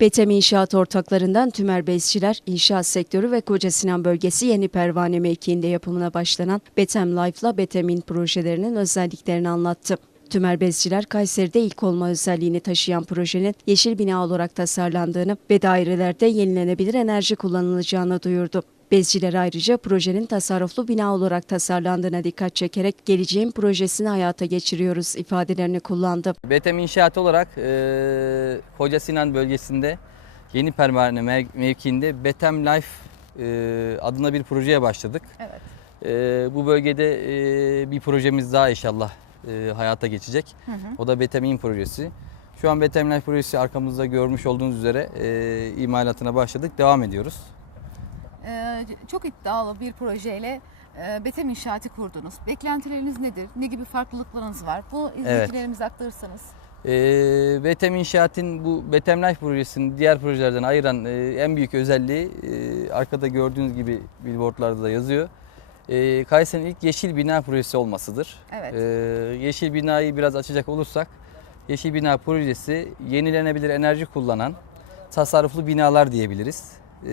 Betem İnşaat ortaklarından Tümer Bezçiler, inşaat sektörü ve Koca Sinan bölgesi yeni pervane mevkiinde yapımına başlanan Betem Life'la Betemin projelerinin özelliklerini anlattı. Tümer Bezçiler, Kayseri'de ilk olma özelliğini taşıyan projenin yeşil bina olarak tasarlandığını ve dairelerde yenilenebilir enerji kullanılacağını duyurdu. Bezciler ayrıca projenin tasarruflu bina olarak tasarlandığına dikkat çekerek geleceğin projesini hayata geçiriyoruz ifadelerini kullandı. BTM İnşaat olarak e, Koca Sinan bölgesinde yeni pervane mev- mevkiinde Betem Life e, adına bir projeye başladık. Evet. E, bu bölgede e, bir projemiz daha inşallah e, hayata geçecek. Hı hı. O da Betem'in projesi. Şu an Betem Life projesi arkamızda görmüş olduğunuz üzere e, imalatına başladık. Devam ediyoruz. Ee, çok iddialı bir projeyle e, Betem İnşaatı kurdunuz. Beklentileriniz nedir? Ne gibi farklılıklarınız var? Bu izleyicilerimize aktarırsanız. E, Betem İnşaat'ın bu Betem Life projesini diğer projelerden ayıran e, en büyük özelliği e, arkada gördüğünüz gibi billboardlarda da yazıyor. E, Kayseri'nin ilk yeşil bina projesi olmasıdır. Evet. E, yeşil binayı biraz açacak olursak, yeşil bina projesi yenilenebilir enerji kullanan tasarruflu binalar diyebiliriz. E,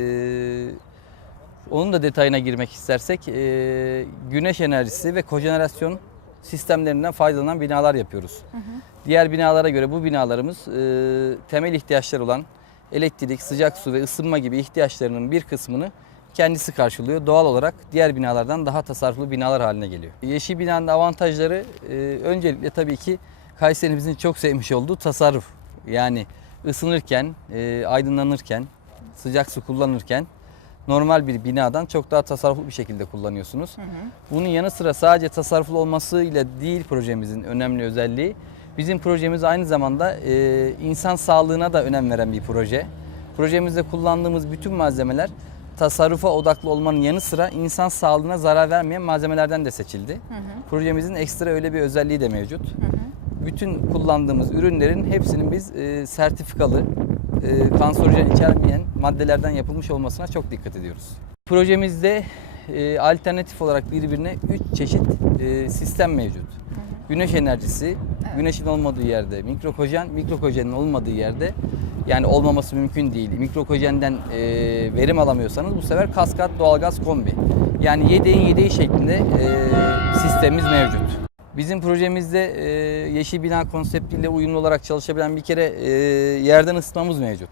onun da detayına girmek istersek, e, güneş enerjisi ve kojenerasyon sistemlerinden faydalanan binalar yapıyoruz. Hı hı. Diğer binalara göre bu binalarımız e, temel ihtiyaçlar olan elektrik, sıcak su ve ısınma gibi ihtiyaçlarının bir kısmını kendisi karşılıyor. Doğal olarak diğer binalardan daha tasarruflu binalar haline geliyor. Yeşil binanın avantajları e, öncelikle tabii ki Kayseri'mizin çok sevmiş olduğu tasarruf. Yani ısınırken, e, aydınlanırken, sıcak su kullanırken normal bir binadan çok daha tasarruflu bir şekilde kullanıyorsunuz. Hı hı. Bunun yanı sıra sadece tasarruflu olmasıyla değil projemizin önemli özelliği. Bizim projemiz aynı zamanda e, insan sağlığına da önem veren bir proje. Projemizde kullandığımız bütün malzemeler tasarrufa odaklı olmanın yanı sıra insan sağlığına zarar vermeyen malzemelerden de seçildi. Hı hı. Projemizin ekstra öyle bir özelliği de mevcut. Hı hı. Bütün kullandığımız ürünlerin hepsinin biz e, sertifikalı, e, kanserojen içermeyen maddelerden yapılmış olmasına çok dikkat ediyoruz. Projemizde e, alternatif olarak birbirine 3 çeşit e, sistem mevcut. Güneş enerjisi, Evet. güneşin olmadığı yerde mikrokojen, mikrokojenin olmadığı yerde yani olmaması mümkün değil. Mikrokojenden e, verim alamıyorsanız bu sefer kaskat doğalgaz kombi. Yani yedeğin yedeği şeklinde e, sistemimiz mevcut. Bizim projemizde e, yeşil bina konseptiyle uyumlu olarak çalışabilen bir kere e, yerden ısıtmamız mevcut.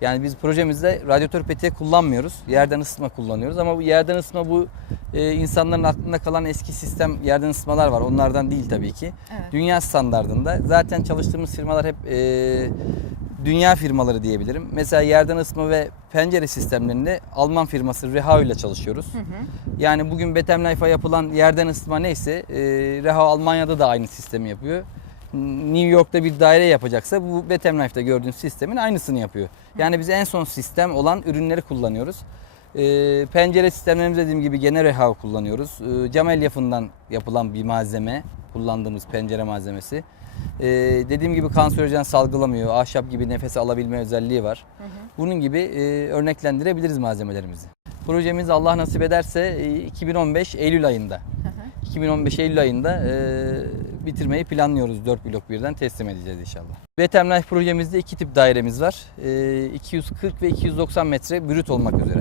Yani biz projemizde radyatör peteği kullanmıyoruz. Yerden ısıtma kullanıyoruz ama bu yerden ısıtma bu e, insanların aklında kalan eski sistem yerden ısıtmalar var. Onlardan değil tabii ki. Evet. Dünya standardında. Zaten çalıştığımız firmalar hep e, dünya firmaları diyebilirim. Mesela yerden ısıtma ve pencere sistemlerinde Alman firması Rehau ile çalışıyoruz. Hı hı. Yani bugün Betem Life'a yapılan yerden ısıtma neyse e, Rehau Almanya'da da aynı sistemi yapıyor. New York'ta bir daire yapacaksa bu Betem Life'da gördüğünüz sistemin aynısını yapıyor. Yani biz en son sistem olan ürünleri kullanıyoruz. E, pencere sistemlerimiz dediğim gibi gene Rehau kullanıyoruz. E, cam elyafından yapılan bir malzeme kullandığımız pencere malzemesi. E, dediğim gibi kanserojen salgılamıyor. Ahşap gibi nefes alabilme özelliği var. Hı hı. Bunun gibi e, örneklendirebiliriz malzemelerimizi. Projemiz Allah nasip ederse e, 2015 Eylül ayında. Hı hı. 2015 Eylül ayında e, bitirmeyi planlıyoruz. 4 blok birden teslim edeceğiz inşallah. Betem Life projemizde iki tip dairemiz var. E, 240 ve 290 metre brüt olmak üzere.